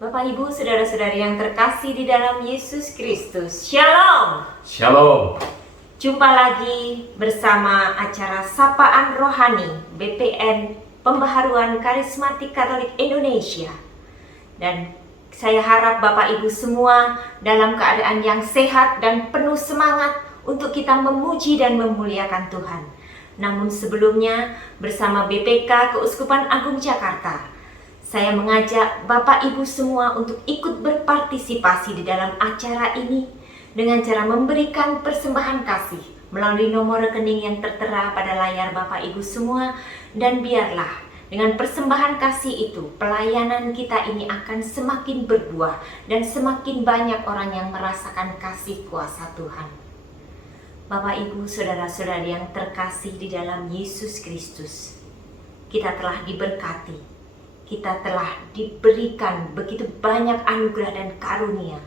Bapak, Ibu, saudara-saudari yang terkasih di dalam Yesus Kristus, Shalom! Shalom. Jumpa lagi bersama acara Sapaan Rohani BPN Pembaharuan Karismatik Katolik Indonesia. Dan saya harap Bapak Ibu semua dalam keadaan yang sehat dan penuh semangat untuk kita memuji dan memuliakan Tuhan. Namun sebelumnya bersama BPK Keuskupan Agung Jakarta, saya mengajak Bapak Ibu semua untuk ikut berpartisipasi di dalam acara ini dengan cara memberikan persembahan kasih melalui nomor rekening yang tertera pada layar Bapak Ibu semua. Dan biarlah dengan persembahan kasih itu, pelayanan kita ini akan semakin berbuah dan semakin banyak orang yang merasakan kasih kuasa Tuhan. Bapak Ibu, saudara-saudari yang terkasih di dalam Yesus Kristus, kita telah diberkati. Kita telah diberikan begitu banyak anugerah dan karunia.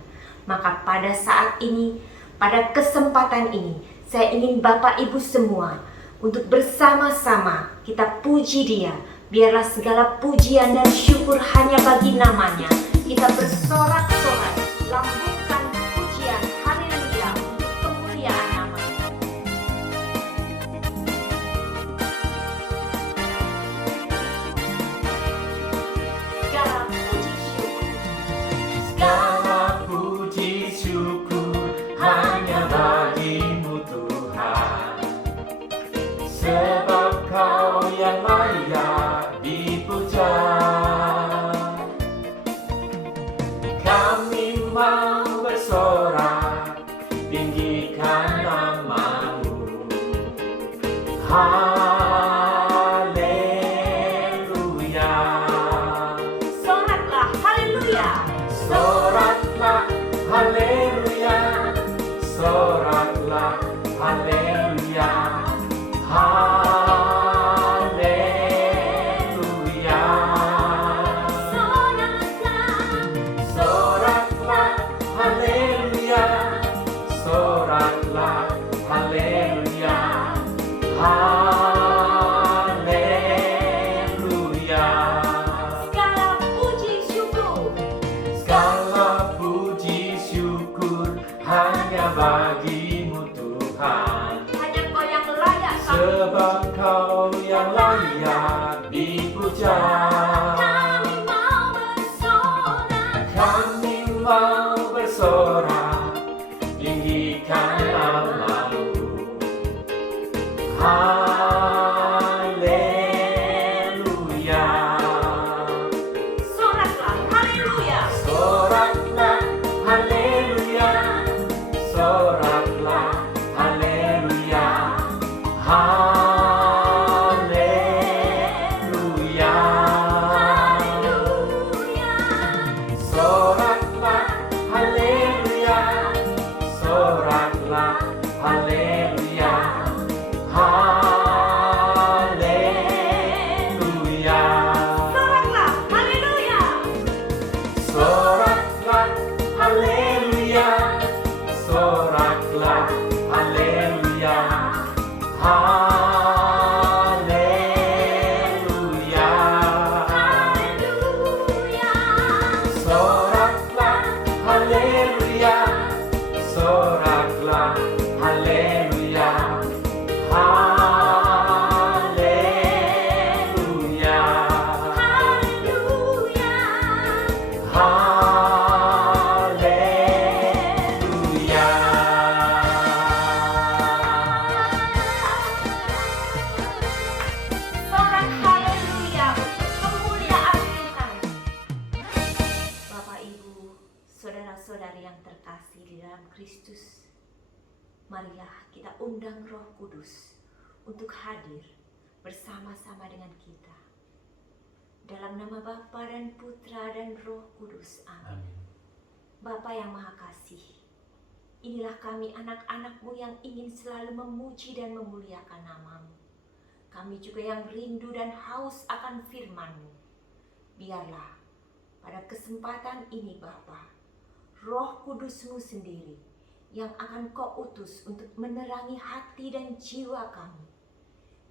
Maka pada saat ini, pada kesempatan ini, saya ingin Bapak Ibu semua untuk bersama-sama kita puji Dia. Biarlah segala pujian dan syukur hanya bagi namanya. Kita bersorak-sorai, lambungkan pujian haleluya untuk kemuliaan namanya. Segala puji syukur hanya bagimu Tuhan, sebab Kau yang layak dipuja. Kami mau bersorak, tinggikan nama-Mu. Haleluya. Soraklah haleluya. Soraklah haleluya, soraklah haleluya, haleluya. Soraklah haleluya, soraklah haleluya, haleluya. Segala puji syukur, Segala puji syukur hanya bagimu Tuhan, hanya Kau yang layak kami sebab Kau yang layak dipuja. Kami mau bersorak, Kami mau bersorak, tinggikan nama-Mu. Haleluya. soraklah haleluya. Soraklah haleluya, soraklah haleluya, haleluya. Soraklah haleluya, soraklah haleluya, haleluya. Soraklah haleluya. Soraklah haleluya, soraklah haleluya. Soraklah haleluya, haleluya, haleluya. Sorak haleluya untuk kemuliaan Tuhan. Bapak, Ibu, saudara-saudari yang terkasih di dalam Kristus, marilah kita undang Roh Kudus untuk hadir bersama-sama dengan kita. Dalam nama Bapa dan Putra dan Roh Kudus. Amin. Amin. Bapa yang Maha Kasih, inilah kami anak-anak-Mu yang ingin selalu memuji dan memuliakan nama-Mu. Kami juga yang rindu dan haus akan firman-Mu. Biarlah pada kesempatan ini Bapa, Roh Kudus-Mu sendiri yang akan Kau utus untuk menerangi hati dan jiwa kami.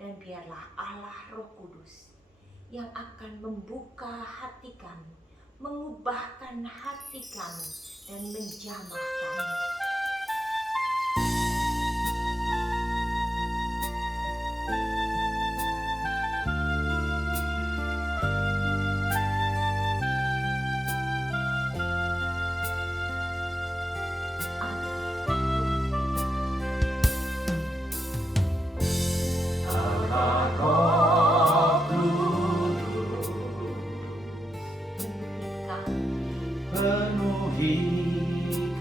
Dan biarlah Allah Roh Kudus yang akan membuka hati kami, mengubahkan hati kami dan menjamah kami. Allah Roh Kudus, penuhi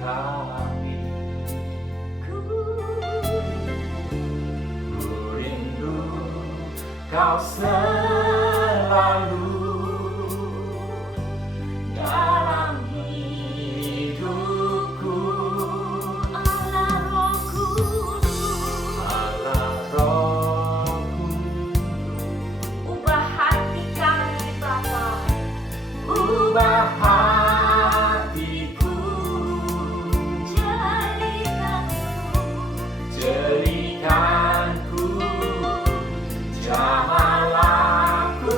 kami. Ku rindu Kau selalu dalam hidupku. Allah Roh Kudus, Allah Roh ubah hati kami Bapa, ubah hatiku, jadikanku jamalah ku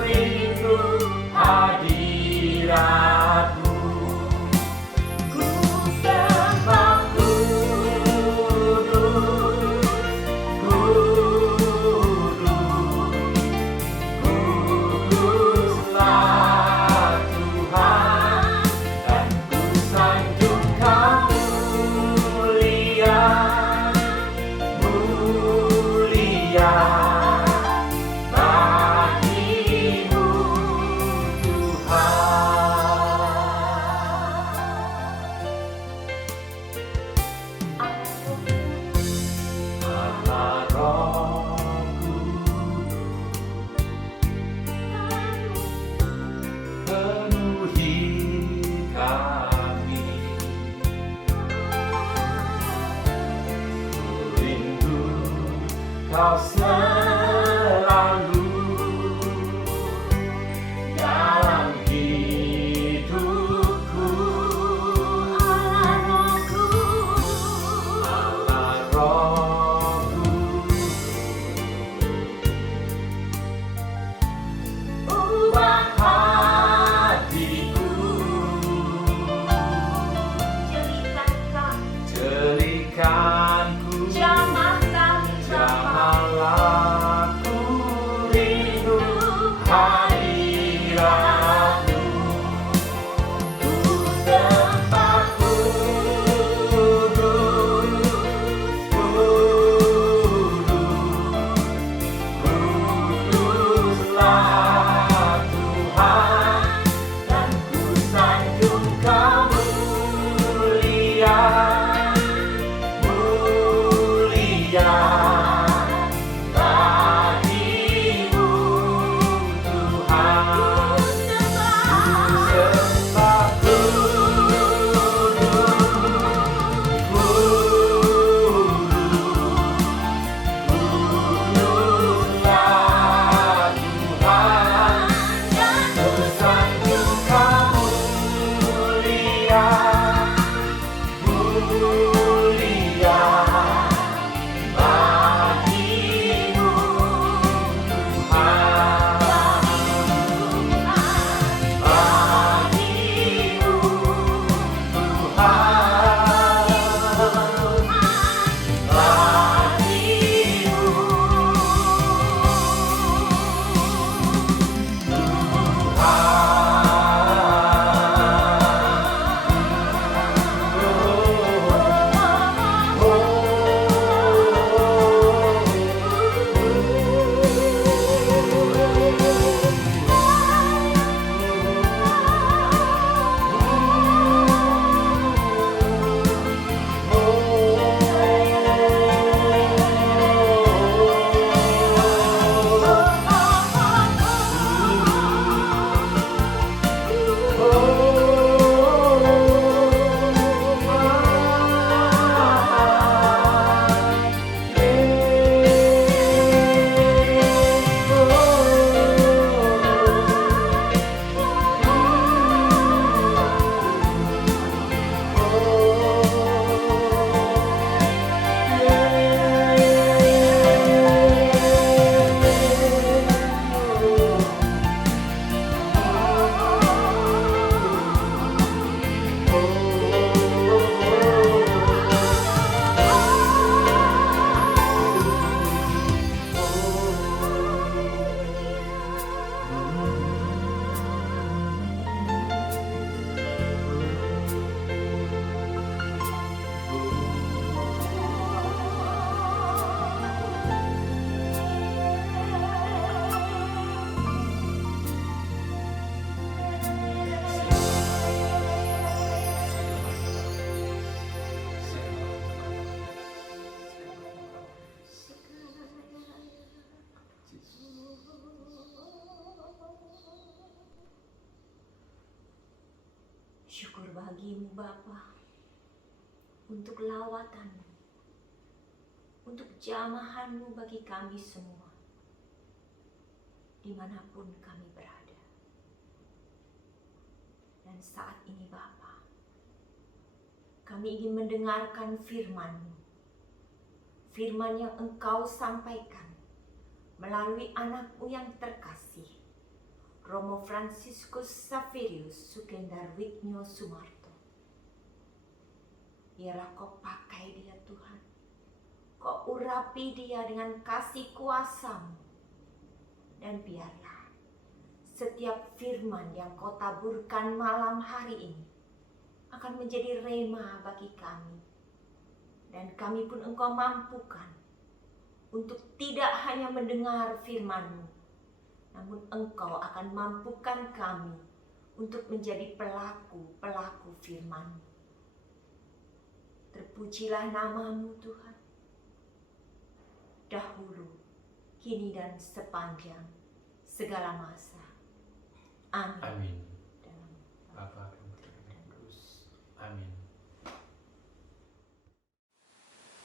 rindu hadiratmu. Ku sembah kudus, kuduslah Tuhan, dan ku sanjung Kau mulia, mulia bagimu Tuhan. Allah Roh penuhi kami. Ku rindu Kau selalu dalam hidupku. Allah Roh Kudus, ubah hatiku, jadikanku jamah kami Bapa, jamalah Syukur bagimu Bapa, untuk lawatanmu, untuk jamahanmu bagi kami semua, dimanapun kami berada. Dan saat ini Bapa, kami ingin mendengarkan firman-Mu, firman yang Engkau sampaikan melalui anak-Mu yang terkasih, Romo Franciscus Xaverius Sukendarwitnyo Sumarto. Biarlah Kau pakai dia Tuhan, Kau urapi dia dengan kasih kuasa-Mu, dan biarlah setiap firman yang Kau taburkan malam hari ini akan menjadi rema bagi kami, dan kami pun Engkau mampukan untuk tidak hanya mendengar firman-Mu, namun Engkau akan mampukan kami untuk menjadi pelaku-pelaku firman-Mu. Terpujilah nama-Mu Tuhan, dahulu, kini dan sepanjang segala masa. Amin. Amin. Dalam Bapa dan Putra dan Roh Kudus. Amin.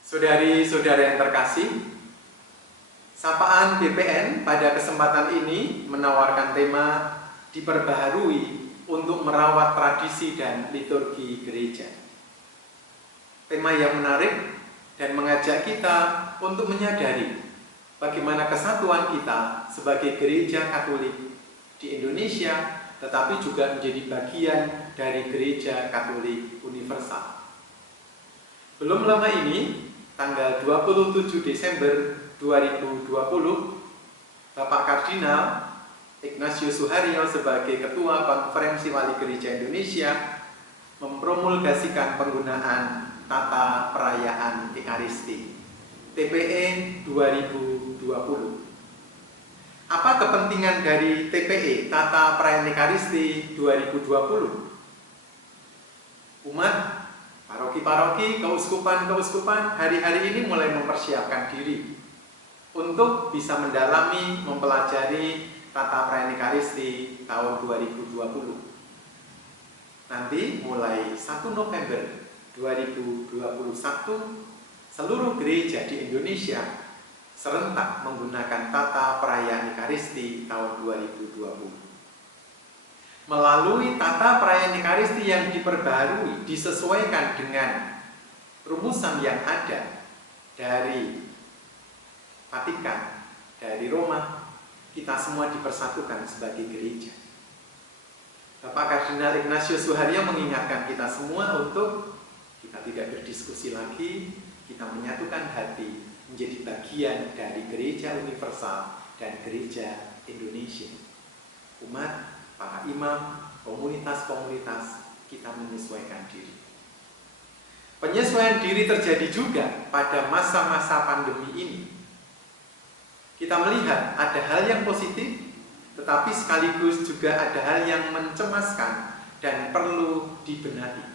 Saudari-saudara yang terkasih, Sapaan BPN pada kesempatan ini menawarkan tema diperbaharui untuk merawat tradisi dan liturgi gereja. Tema yang menarik dan mengajak kita untuk menyadari bagaimana kesatuan kita sebagai gereja Katolik di Indonesia, tetapi juga menjadi bagian dari gereja Katolik universal. Belum lama ini, tanggal 27 Desember 2020, Bapak Kardinal Ignatius Suharyo sebagai Ketua Konferensi Wali Gereja Indonesia mempromulgasikan penggunaan Tata Perayaan Ekaristi TPE 2020. Apa kepentingan dari TPE Tata Perayaan Ekaristi 2020? Umat, paroki-paroki, keuskupan-keuskupan hari-hari ini mulai mempersiapkan diri untuk bisa mendalami, mempelajari Tata Perayaan Ekaristi tahun 2020. Nanti mulai 1 November 2021, seluruh gereja di Indonesia serentak menggunakan Tata Perayaan Ekaristi tahun 2020. Melalui Tata Perayaan Ekaristi yang diperbaharui, disesuaikan dengan rumusan yang ada dari Vatikan, dari Roma, kita semua dipersatukan sebagai gereja. Bapak Kardinal Ignatius Suharyo mengingatkan kita semua untuk kita tidak berdiskusi lagi, kita menyatukan hati menjadi bagian dari gereja universal dan gereja Indonesia. Umat, para imam, komunitas-komunitas, kita menyesuaikan diri. Penyesuaian diri terjadi juga pada masa-masa pandemi ini. Kita melihat ada hal yang positif, tetapi sekaligus juga ada hal yang mencemaskan dan perlu dibenahi.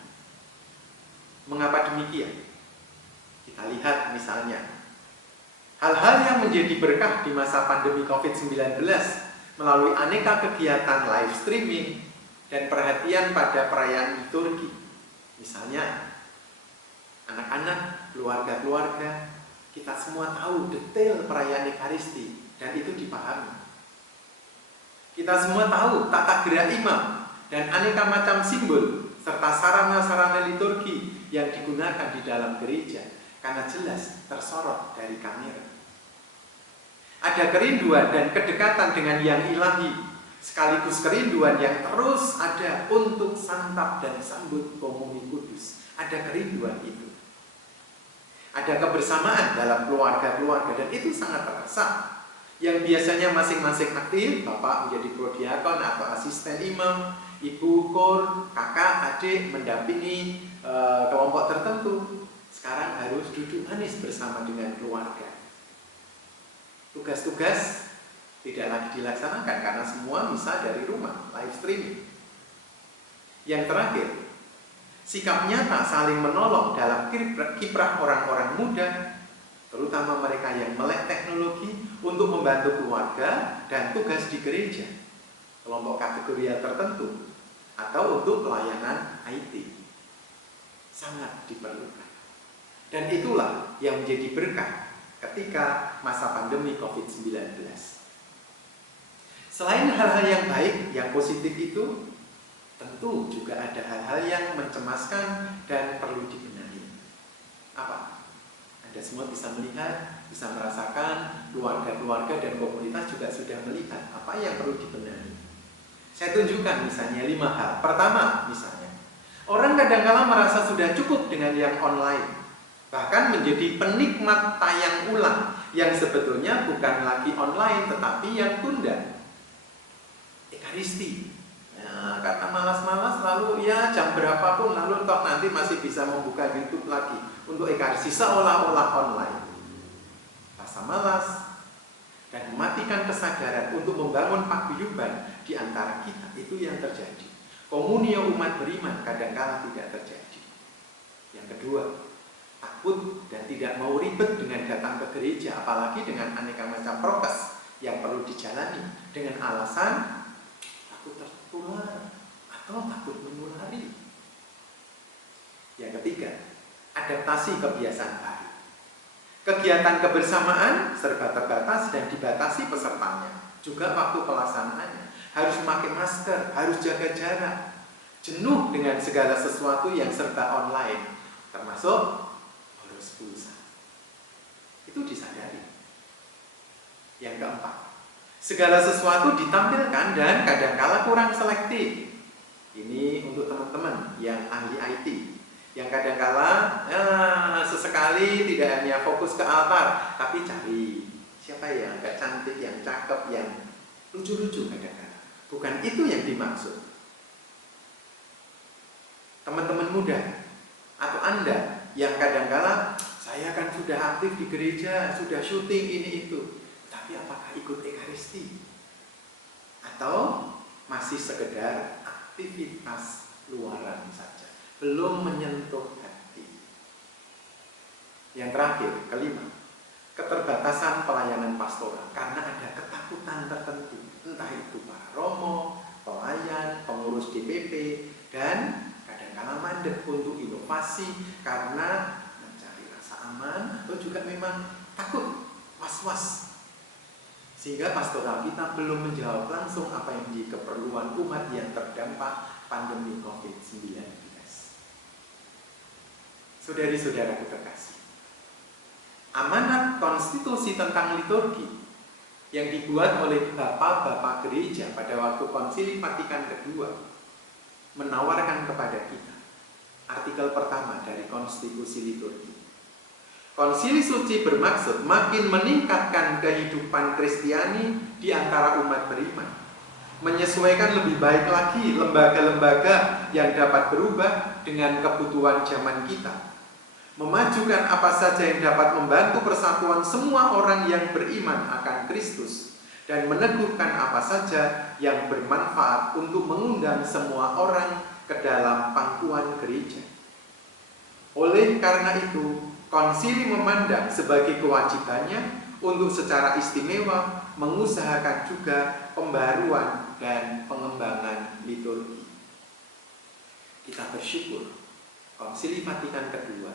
Mengapa demikian? Kita lihat misalnya, hal-hal yang menjadi berkah di masa pandemi COVID-19 melalui aneka kegiatan live streaming dan perhatian pada perayaan liturgi. Misalnya, anak-anak, keluarga-keluarga, kita semua tahu detail perayaan Ekaristi dan itu dipahami. Kita semua tahu tata gerak imam dan aneka macam simbol serta sarana-sarana liturgi yang digunakan di dalam gereja karena jelas tersorot dari kamera. Ada kerinduan dan kedekatan dengan yang ilahi, sekaligus kerinduan yang terus ada untuk santap dan sambut komuni kudus. Ada kerinduan itu. Ada kebersamaan dalam keluarga-keluarga dan itu sangat terasa. Yang biasanya masing-masing aktif, bapak menjadi prodiakon atau asisten imam, ibu kor, kakak, adik mendampingi kelompok tertentu. Sekarang harus duduk manis bersama dengan keluarga. Tugas-tugas tidak lagi dilaksanakan karena semua bisa dari rumah, live streaming. Yang terakhir, sikap nyata saling menolong dalam kiprah orang-orang muda, terutama mereka yang melek teknologi untuk membantu keluarga dan tugas di gereja, kelompok kategori tertentu, atau untuk pelayanan IT. Sangat diperlukan. Dan itulah yang menjadi berkah ketika masa pandemi COVID-19. Selain hal-hal yang baik, yang positif itu, tentu juga ada hal-hal yang mencemaskan dan perlu dibenahi. Apa? Anda semua bisa melihat, bisa merasakan, keluarga-keluarga dan komunitas juga sudah melihat apa yang perlu dibenahi. Saya tunjukkan misalnya 5 hal. Pertama misalnya, orang kadang-kala merasa sudah cukup dengan yang online. Bahkan menjadi penikmat tayang ulang yang sebetulnya bukan lagi online tetapi yang tunda. Ekaristi. Nah, karena malas-malas lalu ya jam berapapun lalu toh nanti masih bisa membuka YouTube lagi untuk ekaristi seolah-olah online. Rasa malas dan mematikan kesadaran untuk membangun paguyuban di antara kita, itu yang terjadi. Komunio umat beriman kadang-kala tidak terjadi. Yang kedua, takut dan tidak mau ribet dengan datang ke gereja, apalagi dengan aneka macam prokes yang perlu dijalani dengan alasan takut tertular atau takut menulari. Yang ketiga, adaptasi kebiasaan baru. Kegiatan kebersamaan serba terbatas dan dibatasi pesertanya. Juga waktu pelaksanaannya harus memakai masker, harus jaga jarak. Jenuh dengan segala sesuatu yang serba online, termasuk boros pulsa. Itu disadari. Yang keempat, segala sesuatu ditampilkan dan kadangkala kurang selektif. Ini untuk teman-teman yang ahli IT, yang kadangkala sesekali tidak hanya fokus ke altar, tapi cari siapa yang agak cantik, yang cakep, yang lucu-lucu kadang-kala. Bukan itu yang dimaksud. Teman-teman muda atau Anda yang kadangkala saya kan sudah aktif di gereja, sudah syuting ini itu, tapi apakah ikut ekaristi? Atau masih sekedar aktivitas luaran saja, belum menyentuh hati? Yang terakhir, kelima, keterbatasan pelayanan pastoral karena ada ketakutan tertentu, entah itu para romo, pelayan, pengurus DPP, dan kadang-kala mandek untuk inovasi karena mencari rasa aman atau juga memang takut, was-was. Sehingga pastoral kita belum menjawab langsung apa yang menjadi keperluan umat yang terdampak pandemi COVID-19. Saudari-saudaraku terkasih, amanat konstitusi tentang liturgi yang dibuat oleh bapak-bapak gereja pada waktu Konsili Vatikan II menawarkan kepada kita artikel pertama dari konstitusi liturgi. Konsili suci bermaksud makin meningkatkan kehidupan Kristiani di antara umat beriman, menyesuaikan lebih baik lagi lembaga-lembaga yang dapat berubah dengan kebutuhan zaman kita, memajukan apa saja yang dapat membantu persatuan semua orang yang beriman akan Kristus, dan meneguhkan apa saja yang bermanfaat untuk mengundang semua orang ke dalam pangkuan gereja. Oleh karena itu, Konsili memandang sebagai kewajibannya untuk secara istimewa mengusahakan juga pembaruan dan pengembangan liturgi. Kita bersyukur Konsili Vatikan II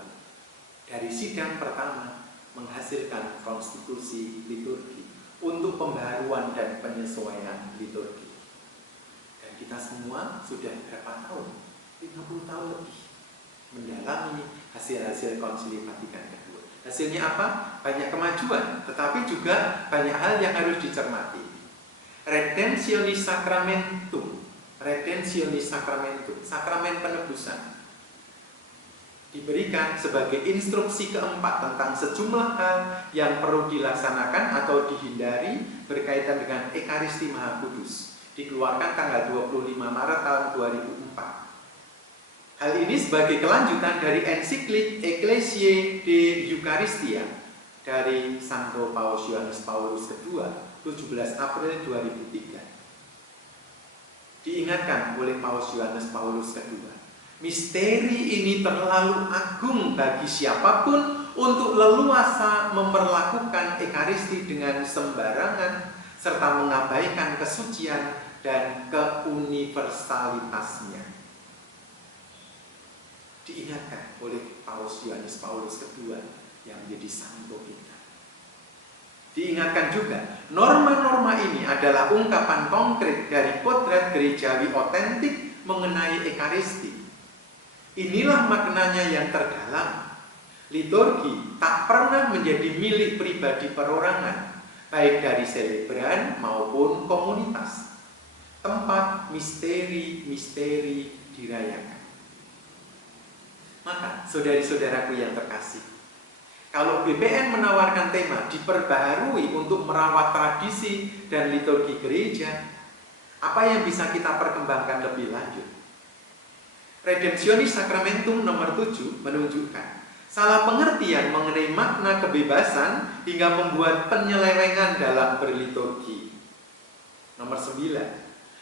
dari sidang pertama menghasilkan konstitusi liturgi untuk pembaruan dan penyesuaian liturgi. Dan kita semua sudah berapa tahun? 50 tahun lebih mendalami hasil-hasil Konsili Vatikan II. Hasilnya apa? Banyak kemajuan, tetapi juga banyak hal yang harus dicermati. Redemptionis Sacramentum, Redemptionis Sacramentum, sakramen penebusan, diberikan sebagai instruksi keempat tentang sejumlah hal yang perlu dilaksanakan atau dihindari berkaitan dengan Ekaristi Maha Kudus. Dikeluarkan tanggal 25 Maret tahun 2004. Hal ini sebagai kelanjutan dari ensiklik Ecclesiae de Eucharistia dari Santo Paus Yohanes Paulus II, 17 April 2003. Diingatkan oleh Paus Yohanes Paulus II, misteri ini terlalu agung bagi siapapun untuk leluasa memperlakukan Ekaristi dengan sembarangan serta mengabaikan kesucian dan keuniversalitasnya. Diingatkan oleh Paus Yohanes Paulus II yang menjadi santo kita. Diingatkan juga, norma-norma ini adalah ungkapan konkret dari kodrat gerejawi otentik mengenai Ekaristi. Inilah maknanya yang terdalam. Liturgi tak pernah menjadi milik pribadi perorangan, baik dari selebran maupun komunitas. Tempat misteri-misteri dirayakan. Maka, saudari-saudaraku yang terkasih, kalau BPN menawarkan tema diperbaharui untuk merawat tradisi dan liturgi gereja, apa yang bisa kita perkembangkan lebih lanjut? Redemptionis Sacramentum nomor 7 menunjukkan salah pengertian mengenai makna kebebasan hingga membuat penyelewengan dalam berliturgi. Nomor 9,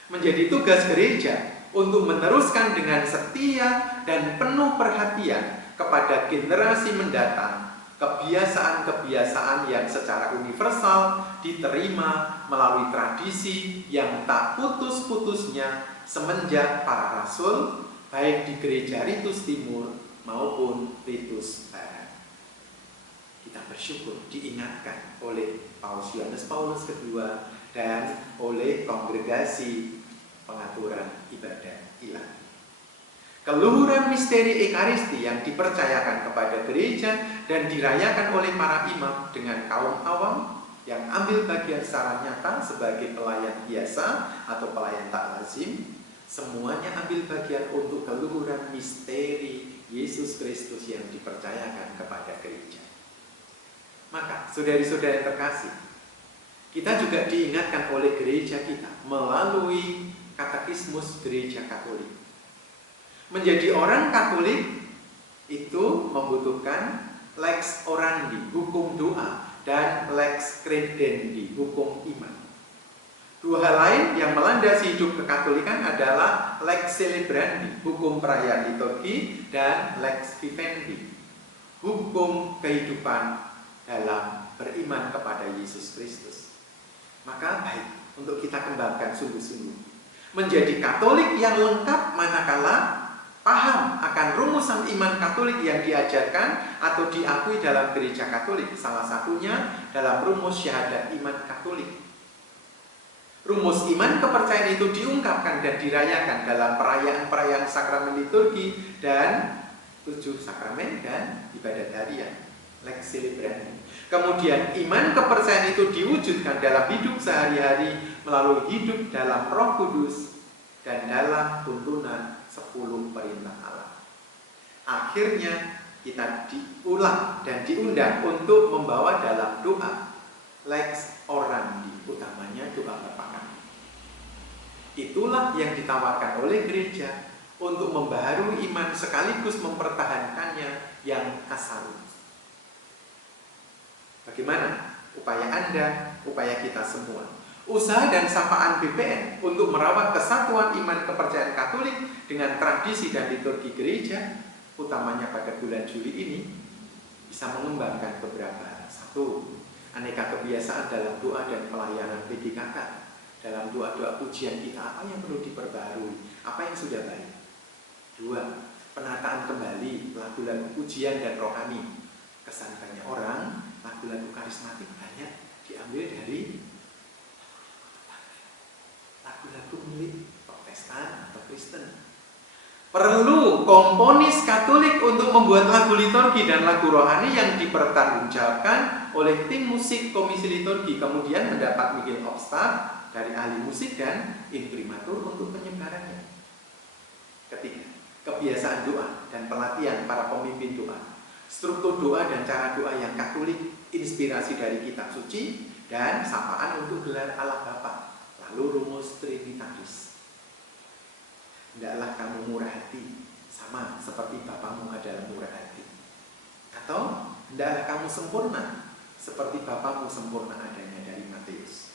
menjadi tugas gereja untuk meneruskan dengan setia dan penuh perhatian kepada generasi mendatang kebiasaan-kebiasaan yang secara universal diterima melalui tradisi yang tak putus-putusnya semenjak para rasul, baik di gereja Ritus Timur maupun Ritus Barat. Kita bersyukur diingatkan oleh Paus Yohanes Paulus II dan oleh Kongregasi Pengaturan Ibadah Ilahi. Keluhuran misteri Ekaristi yang dipercayakan kepada gereja dan dirayakan oleh para imam dengan kaum awam yang ambil bagian secara nyata sebagai pelayan biasa atau pelayan tak lazim, semuanya ambil bagian untuk keluhuran misteri Yesus Kristus yang dipercayakan kepada gereja. Maka, saudari-saudari terkasih, kita juga diingatkan oleh gereja kita melalui katekismus gereja Katolik. Menjadi orang Katolik itu membutuhkan lex orandi, hukum doa, dan lex credendi, hukum iman. Dua hal lain yang melandasi hidup kekatolikan adalah lex celebrandi, hukum perayaan liturgi, dan lex vivendi, hukum kehidupan dalam beriman kepada Yesus Kristus. Maka baik untuk kita kembangkan sungguh-sungguh menjadi Katolik yang lengkap manakala paham akan rumusan iman Katolik yang diajarkan atau diakui dalam gereja Katolik. Salah satunya dalam rumus syahadat iman Katolik. Rumus iman kepercayaan itu diungkapkan dan dirayakan dalam perayaan-perayaan sakramen liturgi dan 7 sakramen dan ibadat harian, lex celebrandi. Kemudian iman kepercayaan itu diwujudkan dalam hidup sehari-hari melalui hidup dalam Roh Kudus dan dalam tuntunan 10 perintah Allah. Akhirnya kita diulang dan diundang untuk membawa dalam doa lex orandi, utamanya doa Bapa Kami. Itulah yang ditawarkan oleh gereja untuk membaharui iman sekaligus mempertahankannya yang asal. Bagaimana upaya Anda, upaya kita semua? Usaha dan sapaan BPN untuk merawat kesatuan iman kepercayaan Katolik dengan tradisi dan liturgi gereja, utamanya pada bulan Juli ini, bisa mengembangkan beberapa. 1. Aneka kebiasaan dalam doa dan pelayanan PGKK. Dalam doa-doa pujian kita, apa yang perlu diperbarui, apa yang sudah baik. 2. Penataan kembali lagu-lagu pujian dan rohani. Kesan banyak orang, lagu-lagu karismatik banyak diambil dari lagu-lagu milik Protestan atau Kristen. Perlu komponis Katolik untuk membuat lagu liturgi dan lagu rohani yang dipertanggungjawabkan oleh tim musik komisi liturgi, kemudian mendapat Miguel Obstat dari ahli musik dan imprimatur untuk penyebarannya. Ketiga, kebiasaan doa dan pelatihan para pemimpin doa. Struktur doa dan cara doa yang Katolik, inspirasi dari kitab suci, dan sapaan untuk gelar Allah Bapa. Lalu rumus Trinitatis. Hendaklah kamu murah hati, sama seperti Bapamu adalah murah hati. Atau hendaklah kamu sempurna, seperti Bapamu sempurna adanya, dari Matius.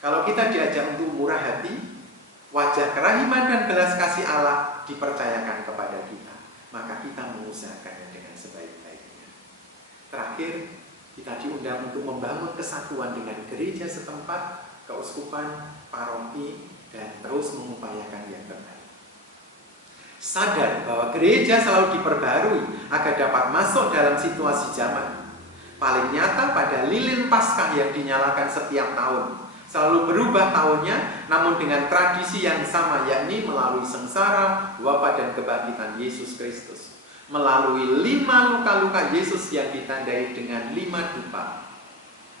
Kalau kita diajak untuk murah hati, wajah kerahiman dan belas kasih Allah dipercayakan kepada kita, maka kita mengusahakannya dengan sebaik-baiknya. Terakhir, kita diundang untuk membangun kesatuan dengan gereja setempat, keuskupan, paroki, dan terus mengupayakan yang terbaik. Sadar bahwa gereja selalu diperbarui agar dapat masuk dalam situasi zaman. Paling nyata pada lilin Paskah yang dinyalakan setiap tahun. Selalu berubah tahunnya, namun dengan tradisi yang sama, yakni melalui sengsara, wafat dan kebangkitan Yesus Kristus. Melalui 5 luka-luka Yesus yang ditandai dengan 5 dupa.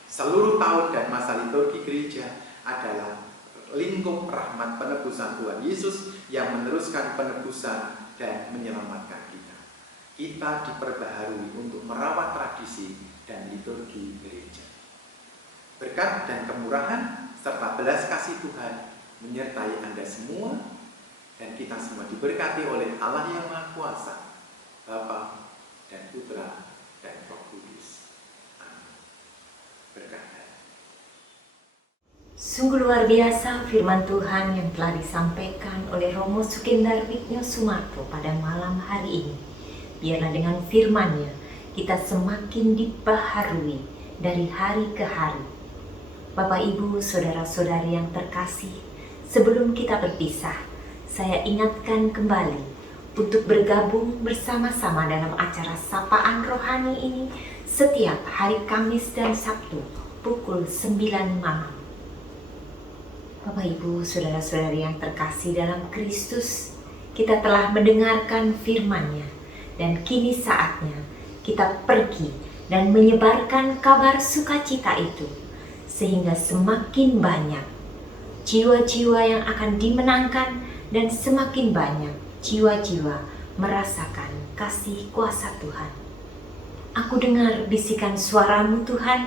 Seluruh tahun dan masa liturgi gereja adalah lingkup rahmat penebusan Tuhan Yesus yang meneruskan penebusan dan menyelamatkan kita. Kita diperbaharui untuk merawat tradisi dan liturgi gereja. Berkat dan kemurahan serta belas kasih Tuhan menyertai Anda semua, dan kita semua diberkati oleh Allah yang Maha Kuasa, Bapa dan Putra dan Roh Kudus. Amin. Berkat. Sungguh luar biasa firman Tuhan yang telah disampaikan oleh Romo Sukendar Witnyo Sumarto pada malam hari ini. Biarlah dengan firman-Nya kita semakin dibaharui dari hari ke hari. Bapak, Ibu, saudara-saudari yang terkasih, sebelum kita berpisah, saya ingatkan kembali untuk bergabung bersama-sama dalam acara Sapaan Rohani ini setiap hari Kamis dan Sabtu pukul 9 malam. Bapak, Ibu, saudara-saudari yang terkasih dalam Kristus, kita telah mendengarkan firman-Nya, dan kini saatnya kita pergi dan menyebarkan kabar sukacita itu, sehingga semakin banyak jiwa-jiwa yang akan dimenangkan dan semakin banyak jiwa-jiwa merasakan kasih kuasa Tuhan. Aku dengar bisikan suara-Mu Tuhan,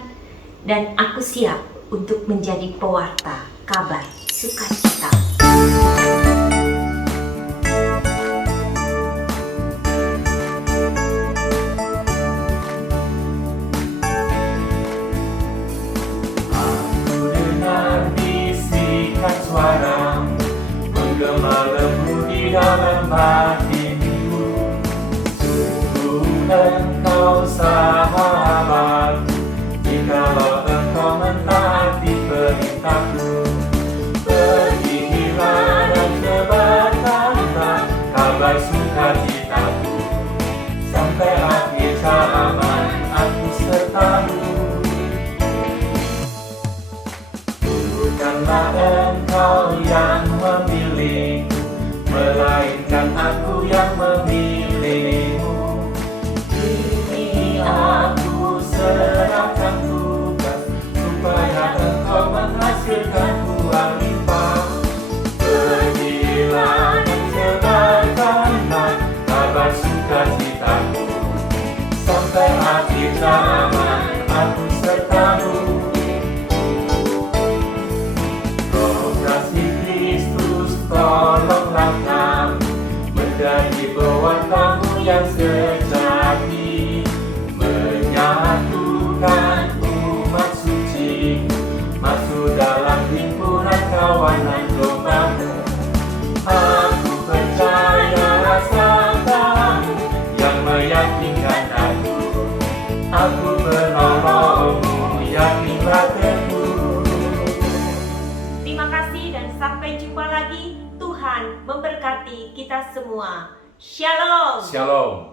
dan aku siap untuk menjadi pewarta kabar sukacita. Suara menggema lembut di dalam hatiku. Sungguh engkau sahabatku, jikalau engkau mentaati perintahku. Pergilah dan sebarkanlah kabar sukacitaku, sampai akhir zaman aku sertamu. Bukanlah engkau yang memilihku, melainkan aku yang memilihmu. Kini aku serahkan tugas, supaya engkau menghasilkan buah limpah. Pergilah dan sebarkanlah kabar sukacitaku, sampai akhir zaman aku sertamu. Tolonglah kami menjadi pewartamu yang sejati, menyatukan umat suci, masuk dalam himpunan kawanan domba-Mu. Aku percaya sabda-Mu yang meyakinkan aku. Aku menolongmu, yakinlah teguh. Terima kasih dan sampai jumpa lagi. Tuhan memberkati kita semua. Shalom. Shalom.